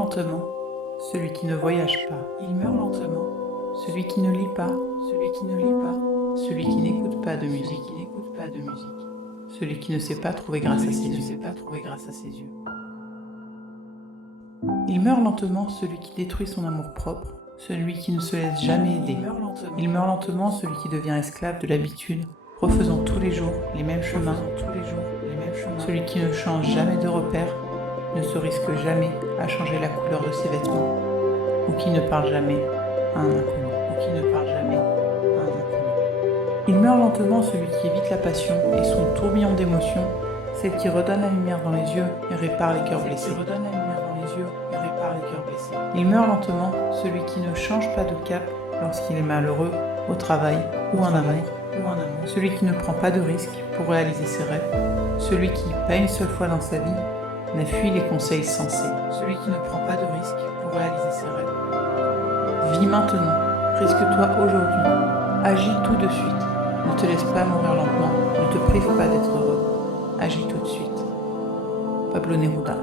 lentement, celui qui ne voyage pas. Il meurt lentement, celui qui ne lit pas, celui qui ne lit pas, celui qui n'écoute pas de musique, celui qui ne sait pas trouver grâce à ses yeux. Il meurt lentement, celui qui détruit son amour-propre, celui qui ne se laisse jamais aider. Il meurt lentement, celui qui devient esclave de l'habitude, refaisant tous les jours les mêmes chemins, celui qui ne change jamais de repère, ne se risque jamais à changer la couleur de ses vêtements, ou qui ne parle jamais à un inconnu. Il meurt lentement, celui qui évite la passion et son tourbillon d'émotions, celle qui redonne la lumière dans les yeux et répare les cœurs blessés. Il meurt lentement, celui qui ne change pas de cap lorsqu'il est malheureux, au travail ou en amour. Celui qui ne prend pas de risques pour réaliser ses rêves. Celui qui, pas une seule fois dans sa vie, n'a fui les conseils sensés. Vis maintenant, risque-toi aujourd'hui, agis tout de suite. Ne te laisse pas mourir lentement, ne te prive pas d'être heureux. Agis tout de suite. Pablo Neruda.